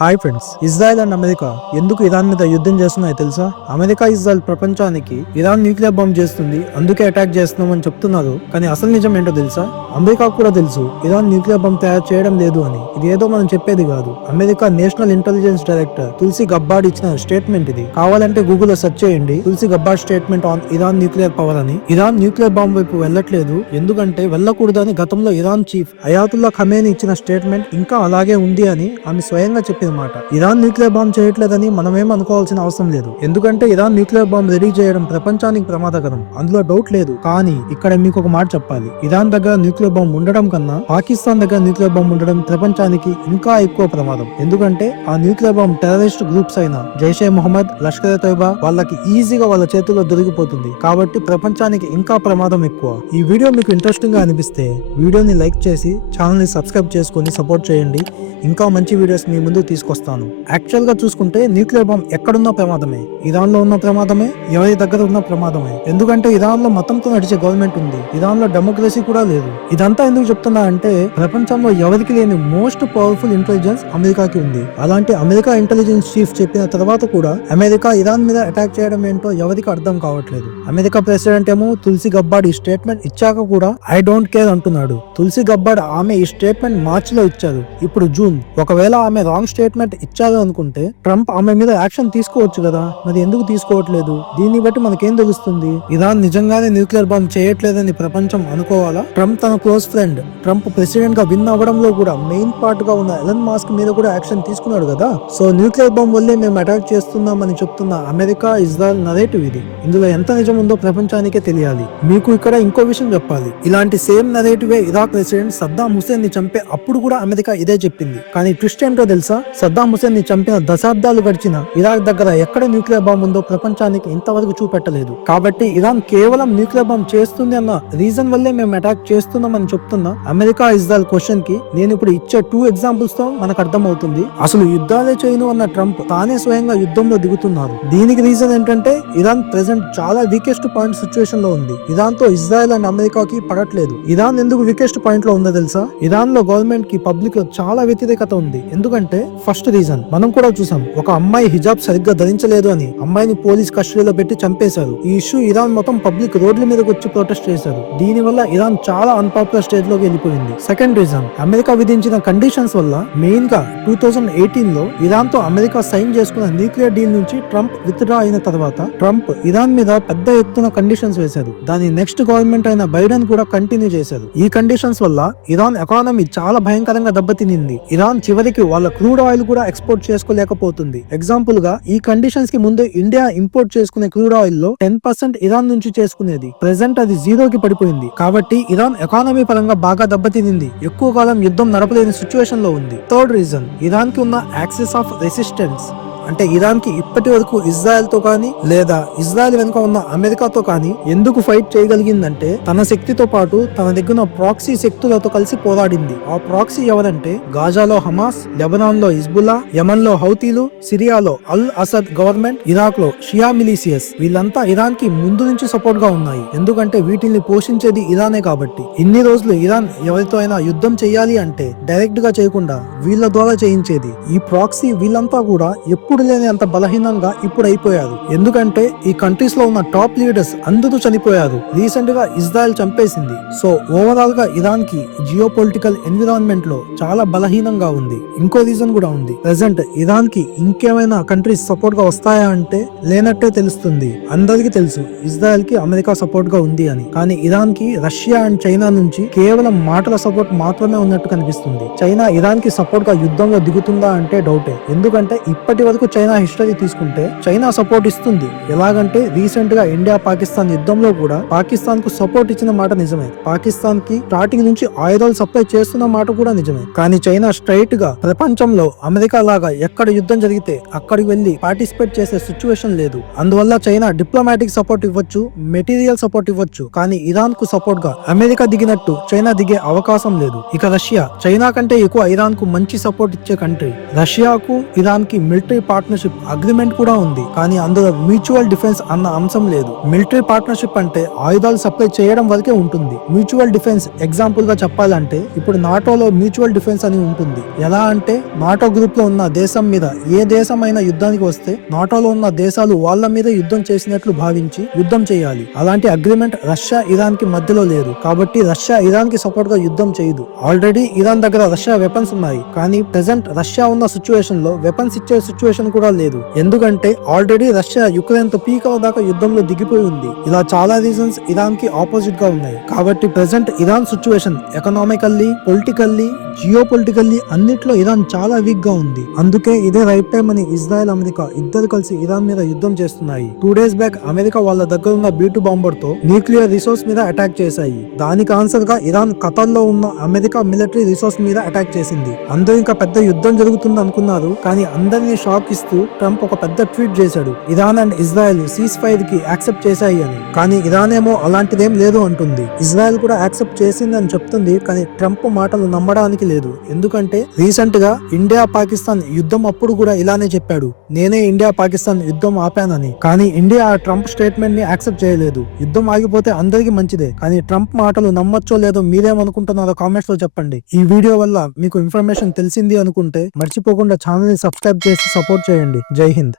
Hi friends, Israel and America ఎందుకు Iran మీద యుద్ధం చేస్తున్నాయో తెలుసా? అమెరికా ఇజ్రాయెల్ ప్రపంచానికి ఇరాన్ న్యూక్లియర్ బాంబ్ చేస్తుంది, అందుకే అటాక్ చేస్తున్నామని చెప్తున్నారు. కానీ అసలు నిజం ఏంటో తెలుసా? అమెరికా కూడా తెలుసు ఇరాన్ న్యూక్లియర్ బాంబ్ తయారు చేయడం లేదు అని. ఇది ఏదో మనం చెప్పేది కాదు. America national intelligence director Tulsi Gabbard ఇచ్చిన స్టేట్మెంట్ ఇది. కావాలంటే గూగుల్ లో సెర్చ్ చేయండి, Tulsi Gabbard statement on Iran nuclear power అని. ఇరాన్ న్యూక్లియర్ బాంబ్ వైపు వెళ్ళట్లేదు, ఎందుకంటే వెళ్ళకూడదని గతంలో ఇరాన్ చీఫ్ అయాతుల్లా ఖమేనీ ఇచ్చిన స్టేట్మెంట్ ఇంకా అలాగే ఉంది అని ఆమె స్వయంగా చెప్పింది. ఇరాన్ న్యూక్లియర్ బాంబ్ చేయట్లేదని మనమేం అనుకోవాల్సిన అవసరం లేదు, ఎందుకంటే ఇరాన్ న్యూక్లియర్ బాంబ్ రెడీ చేయడం ప్రపంచానికి ప్రమాదకరం, అందులో డౌట్ లేదు. కానీ ఇక్కడ మీకు ఒక మాట చెప్పాలి, ఇరాన్ దగ్గర న్యూక్లియర్ బాంబ్ ఉండడం కన్నా పాకిస్తాన్ దగ్గర న్యూక్లియర్ బాంబ్ ఉండడం ప్రపంచానికి ఇంకా ఎక్కువ ప్రమాదం. ఎందుకంటే ఆ న్యూక్లియర్ బాంబ్ టెర్రరిస్ట్ గ్రూప్స్ అయిన జైషే మొహమ్మద్, లష్కర్ తోయిబా వాళ్ళకి ఈజీగా వాళ్ళ చేతుల్లో దొరికిపోతుంది. కాబట్టి ప్రపంచానికి ఇంకా ప్రమాదం ఎక్కువ. ఈ వీడియో మీకు ఇంట్రెస్టింగ్ గా అనిపిస్తే వీడియోని లైక్ చేసి ఛానల్ ని సబ్స్క్రైబ్ చేసుకుని సపోర్ట్ చేయండి. ఇంకా మంచి వీడియోస్ మీ ముందు తీసుకొస్తాను. యాక్చువల్ గా చూసుకుంటే న్యూక్లియర్ బాంబ్ ఎక్కడున్న ప్రమాదమే, ఇరాన్ లో ఉన్న ప్రమాదమే, ఎవరి దగ్గర ఉన్న ప్రమాదమే. ఎందుకంటే ఇరాన్ లో మతంతో నడిచే గవర్నమెంట్ ఉంది, ఇరాన్ లో డెమోక్రసీ కూడా లేదు. ఇదంతా ఎందుకు చెప్తున్నా అంటే ప్రపంచంలో ఎవరికి లేని మోస్ట్ పవర్ఫుల్ ఇంటెలిజెన్స్ అమెరికాకి ఉంది. అలాంటి అమెరికా ఇంటెలిజెన్స్ చీఫ్ చెప్పిన తర్వాత కూడా అమెరికా ఇరాన్ మీద అటాక్ చేయడం ఏంటో ఎవరికి అర్థం కావట్లేదు. అమెరికా ప్రెసిడెంట్ ఏమో తుల్సి గబ్బార్డ్ ఈ స్టేట్మెంట్ ఇచ్చాక కూడా ఐ డోంట్ కేర్ అంటున్నాడు. తుల్సి గబ్బార్డ్ ఆమె ఈ స్టేట్మెంట్ మార్చ్ లో ఇచ్చారు, ఇప్పుడు జూన్. ఒకవేళ ఆమె రాంగ్ స్టేట్మెంట్ ఇచ్చారు అనుకుంటే ట్రంప్ ఆమె మీద యాక్షన్ తీసుకోవచ్చు కదా, మరి ఎందుకు తీసుకోవట్లేదు? దీన్ని బట్టి మనకేం తెలుస్తుంది? ఇరాన్ నిజంగానే న్యూక్లియర్ బాంబ్ చేయట్లేదని ప్రపంచం అనుకోవాలా? ట్రంప్ తన క్లోజ్ ఫ్రెండ్, ట్రంప్ ప్రెసిడెంట్ గా విన్ అవ్వడంలో కూడా మెయిన్ పార్ట్ గా ఉన్న ఎలన్ మాస్క్ మీద కూడా యాక్షన్ తీసుకున్నాడు కదా. సో న్యూక్లియర్ బాంబ్ వల్లే మేము అటాక్ చేస్తున్నామని చెప్తున్న అమెరికా ఇజ్రాయెల్ నరేటివ్ ఇది. ఇందులో ఎంత నిజం ఉందో ప్రపంచానికే తెలియాలి. మీకు ఇక్కడ ఇంకో విషయం చెప్పాలి, ఇలాంటి సేమ్ నరేటివే ఇరాక్ ప్రెసిడెంట్ సద్దాం హుసేన్ ని చంపే అప్పుడు కూడా అమెరికా ఇదే చెప్పింది. కానీ ట్విస్ట్ ఏంటో తెలుసా? సద్దాం హుసేన్ ని చంపిన దశాబ్దాలు గడిచిన ఇరాక్ దగ్గర ఎక్కడ న్యూక్లియర్ బాంబ్ ఉందో ప్రపంచానికి ఇంతవరకు చూపెట్టలేదు. కాబట్టి ఇరాన్ కేవలం న్యూక్లియర్ బాంబ్ చేస్తుంది అన్న రీజన్ వల్లే మేము అటాక్ చేస్తున్నామని చెప్తున్నా అమెరికా ఇజ్రాయెల్ క్వశ్చన్ కి నేను ఇప్పుడు ఇచ్చే 2 ఎగ్జాంపుల్స్ తో మనకు అర్థం అవుతుంది అసలు యుద్ధాలే చేయను అన్న ట్రంప్ తానే స్వయంగా యుద్ధంలో దిగుతున్నారు. దీనికి రీజన్ ఏంటంటే ఇరాన్ ప్రెసెంట్ చాలా వీకెస్ట్ పాయింట్ సిచ్యువేషన్ లో ఉంది. ఇరాన్ తో ఇజ్రాయెల్ అండ్ అమెరికాకి పడట్లేదు. ఇరాన్ ఎందుకు వీకెస్ట్ పాయింట్ లో ఉందో తెలుసా? ఇరాన్ లో గవర్నమెంట్ కి పబ్లిక్ లో చాలా వ్యతిరేకత ఉంది. ఎందుకంటే ఫస్ట్ రీజన్ మనం కూడా చూసాం, ఒక అమ్మాయి హిజాబ్ సరిగ్గా ధరించలేదు అని అమ్మాయిని పోలీస్ కస్టడీలో పెట్టి చంపేశారు. ఈ ఇష్యూ ఇరాన్ మొత్తం పబ్లిక్ రోడ్ల మీదకి వచ్చి ప్రొటెస్ట్ చేశారు. దీని వల్ల ఇరాన్ చాలా అన్పాపులర్ స్టేజ్ లోకి వెళ్ళిపోయింది. సెకండ్ రీజన్, అమెరికా విధించిన కండిషన్స్ వల్ల. మెయిన్ గా 2018 లో ఇరాన్ తో అమెరికా సైన్ చేసుకున్న న్యూక్లియర్ డీల్ నుంచి ట్రంప్ విత్డ్రా అయిన తర్వాత ట్రంప్ ఇరాన్ మీద పెద్ద ఎత్తున కండిషన్స్ వేశారు. దాని నెక్స్ట్ గవర్నమెంట్ అయిన బైడెన్ కూడా కంటిన్యూ చేశారు. ఈ కండిషన్స్ వల్ల ఇరాన్ ఎకానమీ చాలా భయంకరంగా దెబ్బతినింది. ఇరాన్ చివరికి వాళ్ళ క్రూడ్ ఆయిల్ కూడా ఎక్స్పోర్ట్ చేసుకోలేకపోతుంది. ఎగ్జాంపుల్ గా ఈ కండిషన్స్ కి ముందు ఇండియా ఇంపోర్ట్ చేసుకునే క్రూడ్ ఆయిల్ లో 10% ఇరాన్ నుంచి చేసుకునేది. ప్రెసెంట్ అది 0కి పడిపోయింది. కాబట్టి ఇరాన్ ఎకానమీ పరంగా బాగా దెబ్బతినింది. ఎక్కువ కాలం యుద్ధం నడపలేని సిచ్యువేషన్ లో ఉంది. థర్డ్ రీజన్, ఇరాన్ కి ఉన్న యాక్సెస్ ఆఫ్ రెసిస్టెన్స్. అంటే ఇరాన్ కి ఇప్పటి వరకు ఇజ్రాయెల్ తో కానీ లేదా ఇజ్రాయెల్ వెనుక ఉన్న అమెరికాతో కానీ ఎందుకు ఫైట్ చేయగలిగిందంటే తన శక్తితో పాటు తన దగ్గర ప్రాక్సీ శక్తులతో కలిసి పోరాడింది. ఆ ప్రాక్సీ ఎవరంటే గాజాలో హమాస్, లెబనాన్ లో హిజ్బుల్లా, యమన్ లో హౌతీలు, సిరియాలో అల్ అసద్ గవర్నమెంట్, ఇరాక్ లో షియా మిలీసియస్. వీళ్ళంతా ఇరాన్ కి ముందు నుంచి సపోర్ట్ గా ఉన్నాయి, ఎందుకంటే వీటిని పోషించేది ఇరానే కాబట్టి. ఇన్ని రోజులు ఇరాన్ ఎవరితో అయినా యుద్ధం చేయాలి అంటే డైరెక్ట్ గా చేయకుండా వీళ్ళ ద్వారా చేయించేది. ఈ ప్రాక్సీ వీళ్ళంతా కూడా ఎప్పుడు లేని అంత బలహీనంగా ఇప్పుడు అయిపోయారు. ఎందుకంటే ఈ కంట్రీస్ లో ఉన్న టాప్ లీడర్స్ అందరూ చనిపోయారు. రీసెంట్ గా ఇజ్రాయెల్ చంపేసింది. సో ఓవరాల్ గా ఇరాన్ కి జియో పొలిటికల్ ఎన్విరాన్మెంట్ లో చాలా బలహీనంగా ఉంది. ఇంకో రీజన్ కూడా ఉంది. ప్రెసెంట్ ఇరాన్ కి ఇంకేమైనా కంట్రీస్ సపోర్ట్ గా వస్తాయా అంటే లేనట్టే తెలుస్తుంది. అందరికీ తెలుసు ఇజ్రాయెల్ కి అమెరికా సపోర్ట్ గా ఉంది అని. కానీ ఇరాన్ కి రష్యా అండ్ చైనా నుంచి కేవలం మాటల సపోర్ట్ మాత్రమే ఉన్నట్టు కనిపిస్తుంది. చైనా ఇరాన్ కి సపోర్ట్ గా యుద్ధంలో దిగుతుందా అంటే డౌటే. ఎందుకంటే ఇప్పటి వరకు చైనా హిస్టరీ తీసుకుంటే చైనా సపోర్ట్ ఇస్తుంది. ఎలాగంటే రీసెంట్ గా ఇండియా పాకిస్తాన్ యుద్ధంలో కూడా పాకిస్తాన్ కు సపోర్ట్ ఇచ్చిన మాట నిజమే. పాకిస్తాన్ కి స్టార్టింగ్ నుంచి ఆయుధాలు సప్లై చేస్తున్న మాట కూడా నిజమే. కానీ చైనా స్ట్రైట్ గా ప్రపంచంలో అమెరికా లాగా ఎక్కడ యుద్ధం జరిగితే అక్కడికి వెళ్లి పార్టిసిపేట్ చేసే సిచ్యువేషన్ లేదు. అందువల్ల చైనా డిప్లొమాటిక్ సపోర్ట్ ఇవ్వచ్చు, మెటీరియల్ సపోర్ట్ ఇవ్వచ్చు, కానీ ఇరాన్ కు సపోర్ట్ గా అమెరికా దిగినట్టు చైనా దిగే అవకాశం లేదు. ఇక రష్యా చైనా కంటే ఎక్కువ ఇరాన్ కు మంచి సపోర్ట్ ఇచ్చే కంట్రీ. రష్యాకు ఇరాన్ కి మిలిటరీ పార్ట్నర్షిప్ అగ్రిమెంట్ కూడా ఉంది, కానీ అందులో మ్యూచువల్ డిఫెన్స్ అన్న అంశం లేదు. మిలిటరీ పార్ట్నర్షిప్ అంటే ఆయుధాలు సప్లై చేయడం వరకే ఉంటుంది. మ్యూచువల్ డిఫెన్స్ ఎగ్జాంపుల్ గా చెప్పాలంటే ఇప్పుడు నాటోలో మ్యూచువల్ డిఫెన్స్ అని ఉంటుంది. ఎలా అంటే నాటో గ్రూప్ లో ఉన్న దేశం మీద ఏ దేశమైనా యుద్ధానికి వస్తే నాటోలో ఉన్న దేశాలు వాళ్ళ మీద యుద్ధం చేసినట్లు భావించి యుద్ధం చేయాలి. అలాంటి అగ్రిమెంట్ రష్యా ఇరాన్ కి మధ్యలో లేదు, కాబట్టి రష్యా ఇరాన్ కి సపోర్ట్ గా యుద్ధం చేయదు. ఆల్రెడీ ఇరాన్ దగ్గర రష్యా వెపన్స్ ఉన్నాయి, కానీ ప్రెసెంట్ రష్యా ఉన్న సిచ్యువేషన్ లో వెపన్స్ ఇచ్చే సిచ్యువేషన్ కూడా లేదు. ఎందుకంటే ఆల్రెడీ రష్యా యుక్రెయిన్ తో పీక్ దాకా యుద్ధంలో దిగిపోయి ఉంది. ఇలా చాలా రీజన్స్ ఇరాన్ కి ఆపోజిట్ గా ఉన్నాయి. కాబట్టి present Iran situation economically, politically, geopolitically అన్నిట్లో ఇరాన్ చాలా వీక్ గా ఉంది. అందుకే ఇదే రైట్ టైం అని ఇజ్రాయెల్, అమెరికా ఇద్దరు కలిసి ఇరాన్ మీద యుద్ధం చేస్తున్నాయి. 2 days బ్యాక్ అమెరికా వాళ్ళ దగ్గర ఉన్న B2 బాంబర్ తో న్యూక్లియర్ రిసోర్స్ మీద అటాక్ చేశాయి. దానికి ఆన్సర్ గా ఇరాన్ ఖతార్ లో ఉన్న అమెరికా మిలిటరీ రిసోర్స్ మీద అటాక్ చేసింది. అందరూ ఇంకా పెద్ద యుద్ధం జరుగుతుంది అనుకున్నారు, కానీ అందరినీ షాక్ ఇస్తూ ట్రంప్ ఒక పెద్ద ట్వీట్ చేశాడు. Iran and Israel cease fire కి యాక్సెప్ట్ చేశాయి అని. కానీ ఇరాన్ ఏమో అలాంటిదేం లేదు అంటుంది. ఇజ్రాయెల్ కూడా యాక్సెప్ట్ చేసింది అని చెప్తుంది, కానీ ట్రంప్ మాటలు నమ్మడానికి లేదు. ఎందుకంటే రీసెంట్ గా ఇండియా పాకిస్తాన్ యుద్ధం అప్పుడు కూడా ఇలానే చెప్పాడు, నేనే ఇండియా పాకిస్తాన్ యుద్ధం ఆపానని. కానీ ఇండియా ఆ ట్రంప్ స్టేట్మెంట్ ని యాక్సెప్ట్ చేయలేదు. యుద్ధం ఆగిపోతే అందరికీ మంచిదే, కానీ ట్రంప్ మాటలు నమ్మొచ్చో లేదో మీరేమనుకుంటున్నారో కామెంట్స్ లో చెప్పండి. ఈ వీడియో వల్ల మీకు ఇన్ఫర్మేషన్ తెలిసింది అనుకుంటే మర్చిపోకుండా ఛానల్ ని సబ్స్క్రైబ్ చేసి సపోర్ట్ చేయండి. జై హింద్.